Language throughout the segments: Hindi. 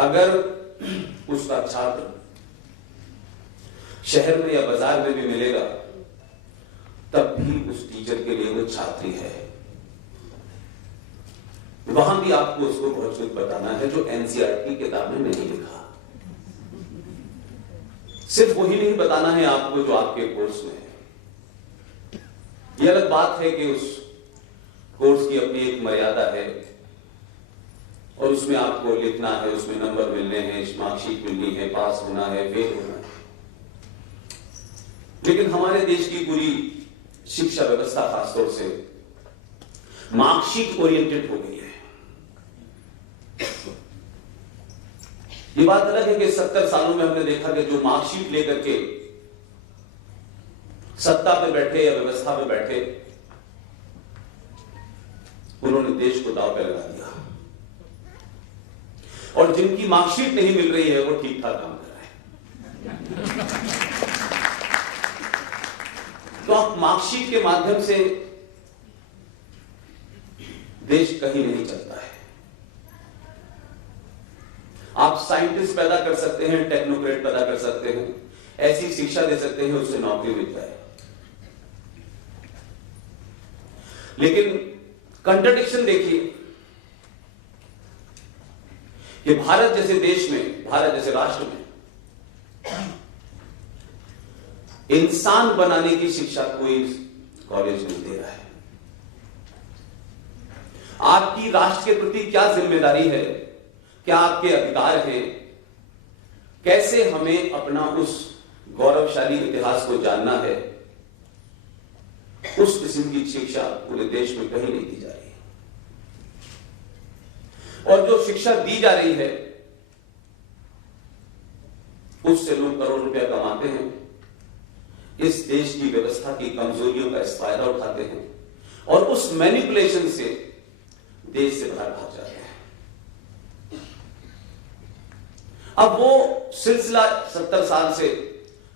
अगर उसका छात्र शहर में या बाजार में भी मिलेगा तब भी उस टीचर के लिए वो छात्री है। वहां भी आपको उसको बहुत कुछ बताना है जो एनसीईआरटी की किताब में नहीं लिखा। सिर्फ वही नहीं बताना है आपको जो आपके कोर्स में है। यह अलग बात है कि उस कोर्स की अपनी एक मर्यादा है और उसमें आपको लिखना है, उसमें नंबर मिलने हैं, मार्कशीट मिलनी है, पास होना है, फेल होना है। लेकिन हमारे देश की पूरी शिक्षा व्यवस्था खासतौर से मार्कशीट ओरिएंटेड हो गई है। ये बात अलग है कि 70 सालों में हमने देखा कि जो मार्कशीट लेकर के सत्ता पे बैठे या व्यवस्था पे बैठे, उन्होंने देश को दांव पे लगा दिया और जिनकी मार्कशीट नहीं मिल रही है वो ठीक ठाक काम कर रहे हैं। तो आप मार्कशीट के माध्यम से देश कहीं नहीं चलता है। आप साइंटिस्ट पैदा कर सकते हैं, टेक्नोक्रेट पैदा कर सकते हैं, ऐसी शिक्षा दे सकते हैं उससे नौकरी मिल जाए, लेकिन कंट्रडिक्शन देखिए कि भारत जैसे देश में, भारत जैसे राष्ट्र में इंसान बनाने की शिक्षा कोई कॉलेज नहीं दे रहा है। आपकी राष्ट्र के प्रति क्या जिम्मेदारी है, क्या आपके अधिकार हैं, कैसे हमें अपना उस गौरवशाली इतिहास को जानना है, उस किस्म की शिक्षा पूरे देश में कहीं नहीं दी जा रही है। और जो शिक्षा दी जा रही है उससे लोग करोड़ रुपया कमाते हैं, इस देश की व्यवस्था की कमजोरियों का फायदा उठाते हैं और उस मैनिपुलेशन से देश से बाहर भाग जाते हैं। अब वो सिलसिला 70 साल से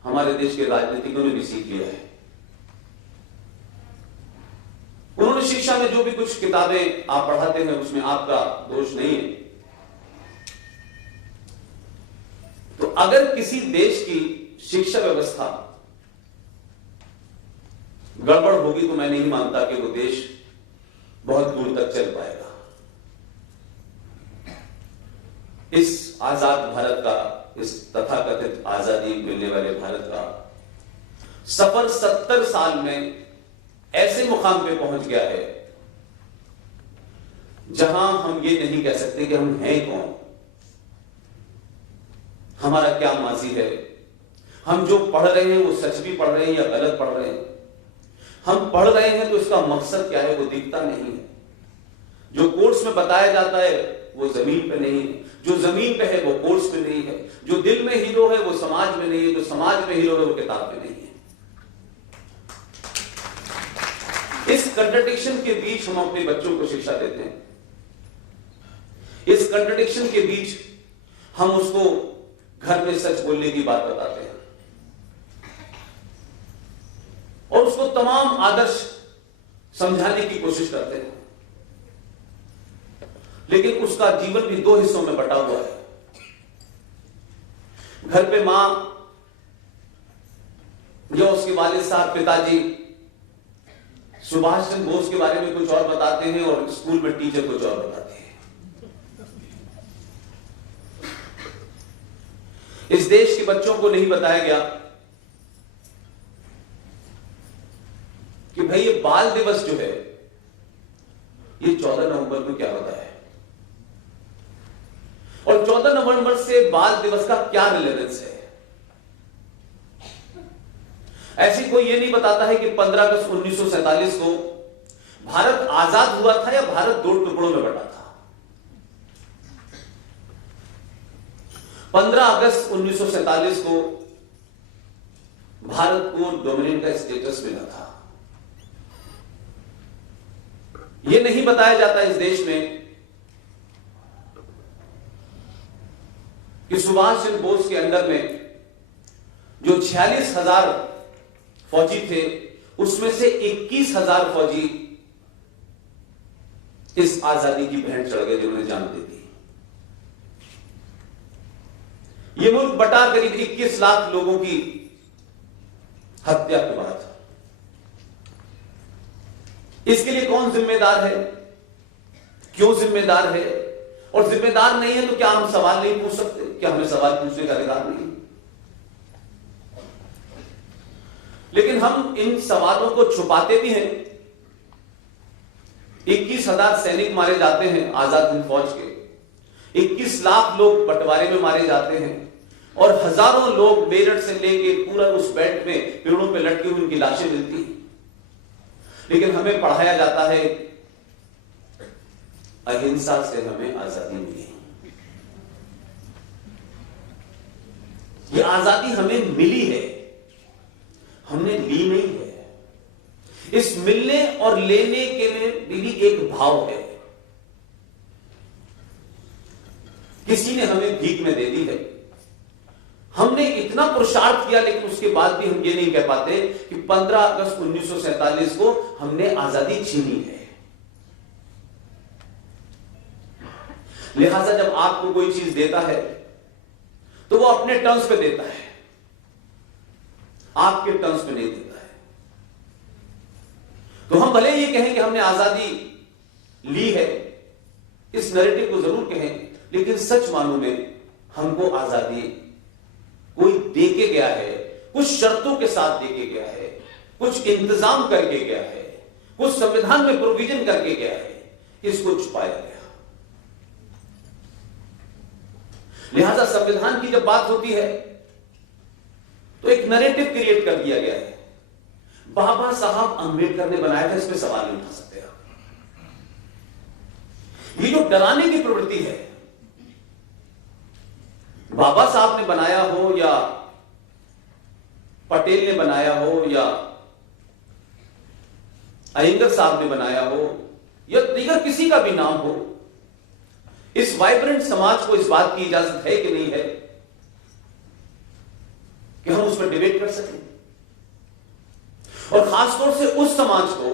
हमारे देश के राजनीतिकों ने भी सीख लिया है। उन्होंने शिक्षा में जो भी कुछ किताबें आप पढ़ाते हैं उसमें आपका दोष नहीं है। तो अगर किसी देश की शिक्षा व्यवस्था गड़बड़ होगी तो मैं नहीं मानता कि वो देश बहुत दूर तक चल पाएगा। इस आजाद भारत का, इस तथाकथित आजादी मिलने वाले भारत का सफर 70 साल में ऐसे मुकाम पे पहुंच गया है जहां हम ये नहीं कह सकते कि हम हैं कौन, हमारा क्या माजी है, हम जो पढ़ रहे हैं वो सच भी पढ़ रहे हैं या गलत पढ़ रहे हैं, हम पढ़ रहे हैं तो इसका मकसद क्या है वो दिखता नहीं है। जो कोर्स में बताया जाता है वो जमीन पे नहीं है, जो जमीन पे है वो कोर्स पे नहीं है, जो दिल में हीरो है वो समाज में नहीं है, जो समाज में हीरो है वो किताब में नहीं है। इस कंट्रडिक्शन के बीच हम अपने बच्चों को शिक्षा देते हैं। इस कंट्रडिक्शन के बीच हम उसको घर में सच बोलने की बात बताते हैं और उसको तमाम आदर्श समझाने की कोशिश करते हैं, लेकिन उसका जीवन भी दो हिस्सों में बटा हुआ है। घर पे मां या उसके वालिद साहब, पिताजी सुभाष चंद्र बोस के बारे में कुछ और बताते हैं और स्कूल में टीचर कुछ और बताते हैं। इस देश के बच्चों को नहीं बताया गया कि भाई ये बाल दिवस जो है ये 14 नवंबर को क्या होता है और 14 नवंबर से बाल दिवस का क्या रिलेवेंस है। ऐसी कोई ये नहीं बताता है कि 15 अगस्त 1947 को भारत आजाद हुआ था या भारत दो टुकड़ों में बटा था। 15 अगस्त 1947 को भारत को डोमिनियन का स्टेटस मिला था। यह नहीं बताया जाता इस देश में कि सुभाष चंद्र बोस के अंडर में जो 46,000 फौजी थे उसमें से 21,000 फौजी इस आजादी की भेंट चढ़ गए जिन्होंने जान दे दी। ये मुल्क बटा करीब 21 लाख लोगों की हत्या के बाद। इसके लिए कौन जिम्मेदार है, क्यों जिम्मेदार है, और जिम्मेदार नहीं है तो क्या हम सवाल नहीं पूछ सकते? क्या हमें सवाल पूछने का अधिकार नहीं? लेकिन हम इन सवालों को छुपाते भी हैं। 21,000 सैनिक मारे जाते हैं आजाद हिंद फौज के, 21 लाख लोग बंटवारे में मारे जाते हैं, और हजारों लोग मेरठ से लेके पूरा उस बेल्ट में पेड़ों पे लटकी हुई उनकी लाशें मिलती हैं। लेकिन हमें पढ़ाया जाता है अहिंसा से हमें आजादी मिली। ये आजादी हमें मिली है, हमने ली नहीं है। इस मिलने और लेने के लिए भी एक भाव है। किसी ने हमें भीख में दे दी है, हमने इतना पुरुषार्थ किया, लेकिन उसके बाद भी हम ये नहीं कह पाते कि 15 अगस्त 1947 को हमने आजादी छीनी है। लिहाजा जब आपको कोई चीज देता है तो वो अपने टर्म्स पे देता है, आपके टर्म्स पे नहीं देता है। तो हम भले ये कहें कि हमने आजादी ली है, इस नैरेटिव को जरूर कहें, लेकिन सच मानों में हमको आजादी कोई देके गया है, कुछ शर्तों के साथ देके गया है, कुछ इंतजाम करके गया है, कुछ संविधान में प्रोविजन करके गया है, इसको छुपाया गया। लिहाजा संविधान की जब बात होती है तो एक नैरेटिव क्रिएट कर दिया गया है। बाबा साहब अंबेडकर ने बनाया था, इस पे सवाल नहीं उठा सकते आप। ये जो डराने की प्रवृत्ति है, बाबा साहब ने बनाया हो या पटेल ने बनाया हो या अयंगर साहब ने बनाया हो या दीगर किसी का भी नाम हो, इस वाइब्रेंट समाज को इस बात की इजाजत है कि नहीं है कि हम उस पर डिबेट कर सकें? और खासतौर से उस समाज को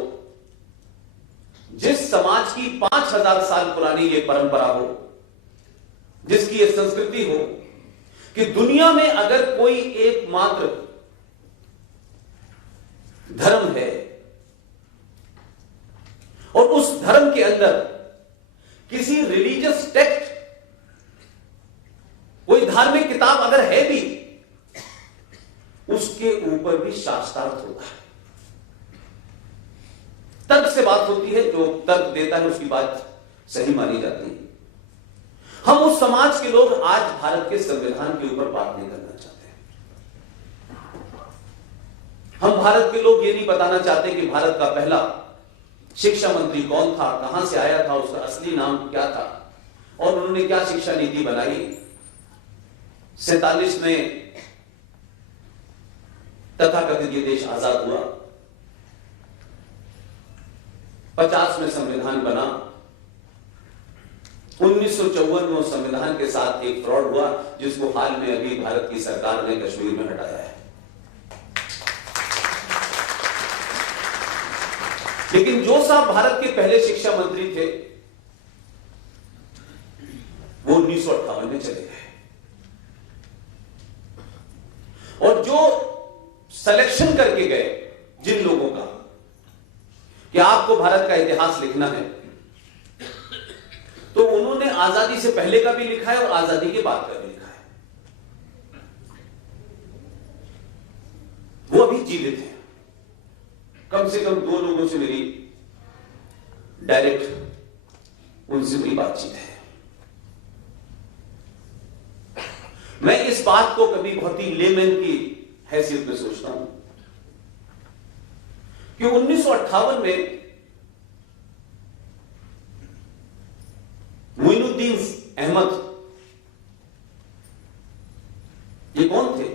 जिस समाज की 5,000 साल पुरानी ये परंपरा हो, जिसकी ये संस्कृति हो कि दुनिया में अगर कोई एकमात्र धर्म है और उस धर्म के अंदर किसी रिलीजियस टेक्स्ट, कोई धार्मिक किताब अगर है भी, उसके ऊपर भी शास्त्रार्थ होता है। तर्क से बात होती है, जो तर्क देता है उसकी बात सही मानी जाती है। हम उस समाज के लोग आज भारत के संविधान के ऊपर बात नहीं करना चाहते। हम भारत के लोग ये नहीं बताना चाहते कि भारत का पहला शिक्षा मंत्री कौन था, कहां से आया था, उसका असली नाम क्या था और उन्होंने क्या शिक्षा नीति बनाई। 47 में तथाकथित ये देश आजाद हुआ, 50 में संविधान बना, 1954 में उस संविधान के साथ एक फ्रॉड हुआ जिसको हाल में अभी भारत की सरकार ने कश्मीर में हटाया है। लेकिन जो साहब भारत के पहले शिक्षा मंत्री थे वो 1958 में चले गए, और जो सिलेक्शन करके गए जिन लोगों का कि आपको भारत का इतिहास लिखना है, तो उन्होंने आजादी से पहले का भी लिखा है और आजादी के बाद का भी लिखा है। वो अभी जीवित है। कम से कम 2 लोगों से मेरी डायरेक्ट उनसे मेरी बातचीत है। मैं इस बात को कभी बहुत ही लेमैन की हैसियत में सोचता हूं कि 1958 में मोइनुद्दीन अहमद ये कौन थे?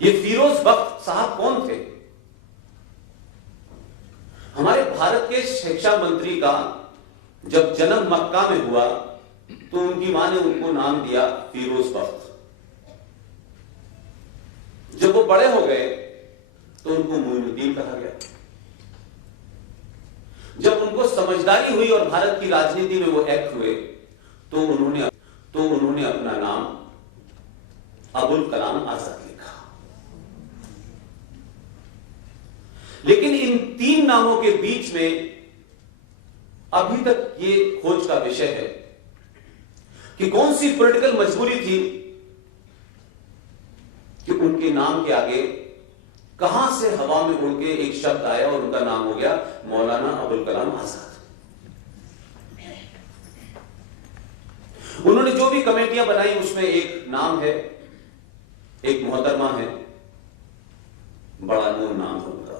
ये फिरोज बख्त साहब कौन थे? हमारे भारत के शिक्षा मंत्री का जब जन्म मक्का में हुआ तो उनकी मां ने उनको नाम दिया फिरोज बख्त। जब वो बड़े हो गए तो उनको मोइनुद्दीन कहा गया। जब उनको समझदारी हुई और भारत की राजनीति में वो एक्ट हुए तो उन्होंने तो उन्होंने अपना नाम अबुल कलाम आजाद लिखा। लेकिन इन 3 नामों के बीच में अभी तक ये खोज का विषय है कि कौन सी पॉलिटिकल मजबूरी थी कि उनके नाम के आगे कहां से हवा में उड़ के एक शब्द आया और उनका नाम हो गया मौलाना अबुल कलाम आजाद। उन्होंने जो भी कमेटियां बनाई उसमें एक नाम है, एक मोहतरमा है, बड़ा नूर नाम है उनका।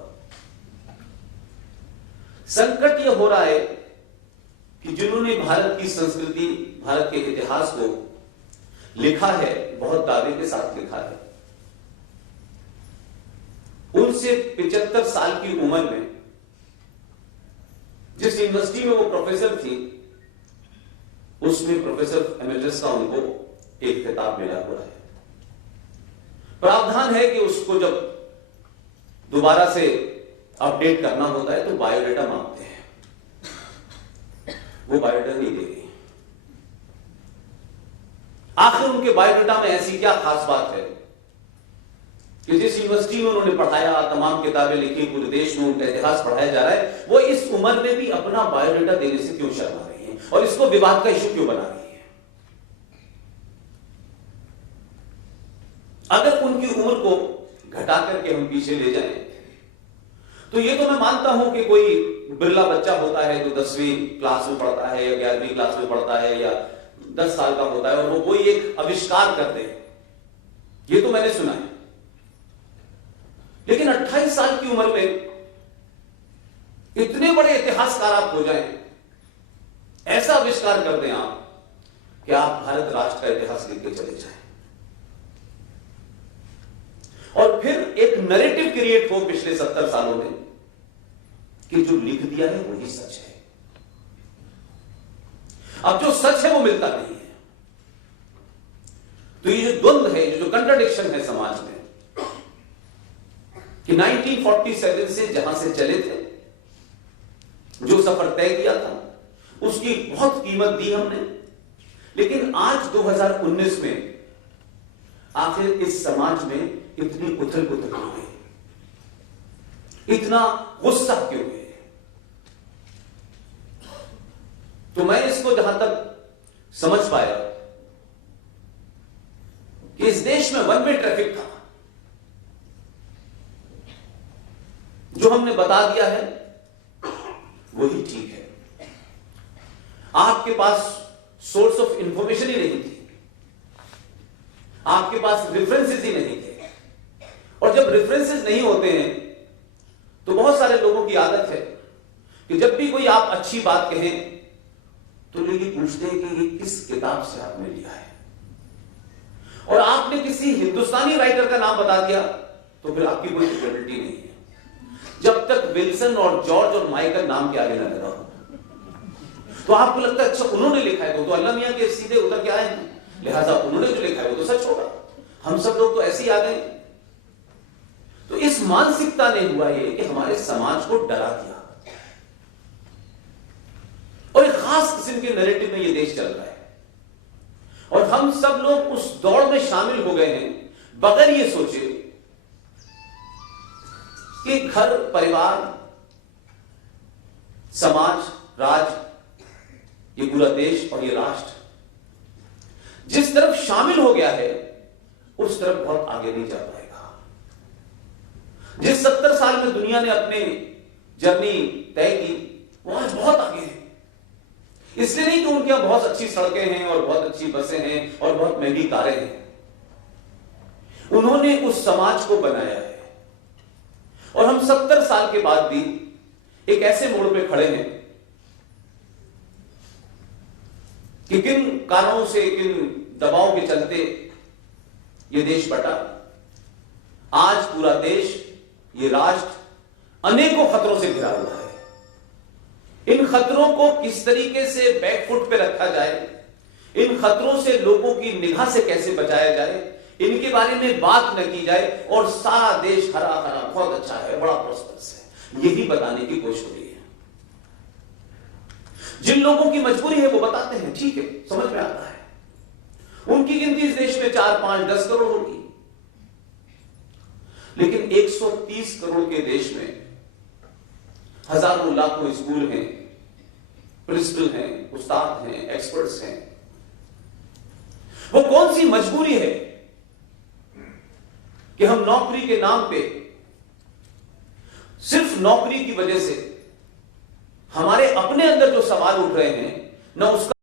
संकट यह हो रहा है कि जिन्होंने भारत की संस्कृति, भारत के इतिहास को लिखा है, बहुत दावे के साथ लिखा है, उनसे 75 साल की उम्र में जिस यूनिवर्सिटी में वो प्रोफेसर थी, उसमें प्रोफेसर एमेरिटस का उनको एक खिताब मिला हुआ है। प्रावधान है कि उसको जब दोबारा से अपडेट करना होता है तो बायोडाटा मांगते हैं, वो बायोडाटा नहीं दे रही। आखिर उनके बायोडाटा में ऐसी क्या खास बात है कि जिस यूनिवर्सिटी में उन्होंने पढ़ाया, तमाम किताबें लिखी, पूरे देश में उनका इतिहास पढ़ाया जा रहा है, वो इस उम्र में भी अपना बायोडाटा देने से क्यों शर्मा रही है और इसको विवाद का इशू क्यों बना रही है? अगर उनकी उम्र को घटा करके हम पीछे ले जाएं तो ये तो मैं मानता हूं कि कोई बिरला बच्चा होता है जो 10वीं क्लास में पढ़ता है या 11वीं क्लास में पढ़ता है या 10 साल का होता है और वो कोई एक आविष्कार कर दे, ये तो मैंने सुना है। लेकिन 28 साल की उम्र में इतने बड़े इतिहासकार आप हो जाएं, ऐसा आविष्कार कर दें आप कि आप भारत राष्ट्र का इतिहास लिख के चले जाएं और फिर एक नैरेटिव क्रिएट हो पिछले 70 सालों में कि जो लिख दिया है वही सच है। अब जो सच है वो मिलता नहीं है। तो ये जो द्वंद्व है, जो कंट्राडिक्शन है समाज में कि 1947 से जहां से चले थे, जो सफर तय किया था, उसकी बहुत कीमत दी हमने, लेकिन आज 2019 में आखिर इस समाज में इतनी उथल पुथल क्यों है, इतना गुस्सा क्यों है? तो मैं इसको जहां तक समझ पाया कि इस देश में वन वे ट्रैफिक था, जो हमने बता दिया है वही ठीक है। आपके पास सोर्स ऑफ इंफॉर्मेशन ही नहीं थी, आपके पास रेफरेंसेस ही नहीं थे, और जब रेफरेंसेस नहीं होते हैं तो बहुत सारे लोगों की आदत है कि जब भी कोई आप अच्छी बात कहें तो लोग ये पूछते हैं कि ये किस किताब से आपने लिया है, और आपने किसी हिंदुस्तानी राइटर का नाम बता दिया तो फिर आपकी कोई क्रेडिबिलिटी नहीं है जब तक विल्सन और जॉर्ज और माइकल नाम के आगे न लगा हो। तो आपको लगता है अच्छा उन्होंने लिखा है तो अल्लाह मियां के सीधे उतर के आए हैं, लिहाजा उन्होंने जो लिखा है वो तो सच होगा। हम सब लोग तो ऐसे ही आ गए। तो इस मानसिकता ने हुआ ये कि हमारे समाज को डरा दिया और एक खास किस्म के नैरेटिव में ये देश चल रहा है, और हम सब लोग उस दौड़ में शामिल हो गए हैं बगैर ये सोचे कि घर, परिवार, समाज, राज्य, ये पूरा देश और ये राष्ट्र जिस तरफ शामिल हो गया है उस तरफ बहुत आगे नहीं जा पाएगा। जिस 70 साल में दुनिया ने अपनी जर्नी तय की वो आज बहुत आगे है। इसलिए नहीं कि उनके यहां बहुत अच्छी सड़कें हैं और बहुत अच्छी बसें हैं और बहुत महंगी कारें हैं, उन्होंने उस समाज को बनाया है। और हम 70 साल के बाद भी एक ऐसे मोड़ पे खड़े हैं कि किन कारणों से, किन दबाव के चलते ये देश बटा। आज पूरा देश, ये राष्ट्र अनेकों खतरों से घिरा हुआ है। इन खतरों को किस तरीके से बैकफुट पे रखा जाए, इन खतरों से लोगों की निगाह से कैसे बचाया जाए, इनके बारे में बात न की जाए और सारा देश हरा हरा बहुत अच्छा है, बड़ा प्रॉस्पेरस है, यही बताने की कोशिश हो रही है। जिन लोगों की मजबूरी है वो बताते हैं, ठीक है, समझ में आता है, उनकी गिनती इस देश में 4, 5, 10 करोड़ होगी, लेकिन 130 करोड़ के देश में हजारों लाखों स्कूल हैं, प्रिंसिपल हैं, उस्ताद हैं, एक्सपर्ट्स हैं। वो कौन सी मजबूरी है कि हम नौकरी के नाम पे, सिर्फ नौकरी की वजह से हमारे अपने अंदर जो सवाल उठ रहे हैं, ना उसका